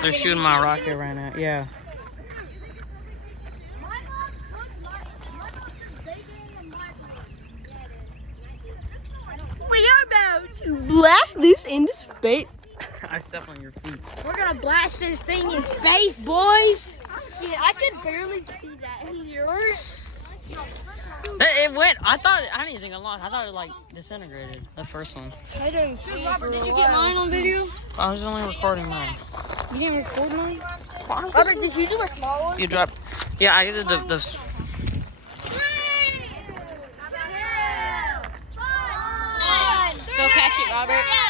They're shooting my rocket right now. Yeah. We are about to blast this into space. I step on your feet. We're gonna blast this thing in space, boys. Yeah, I could barely see that in yours. It went. I didn't think it launched. I thought it like disintegrated. The first one. I didn't see. Robert, did you get mine on video? I was only recording mine. You didn't record mine? Robert, did you do a small one? You dropped. Yeah, I did the. Go catch it, Robert.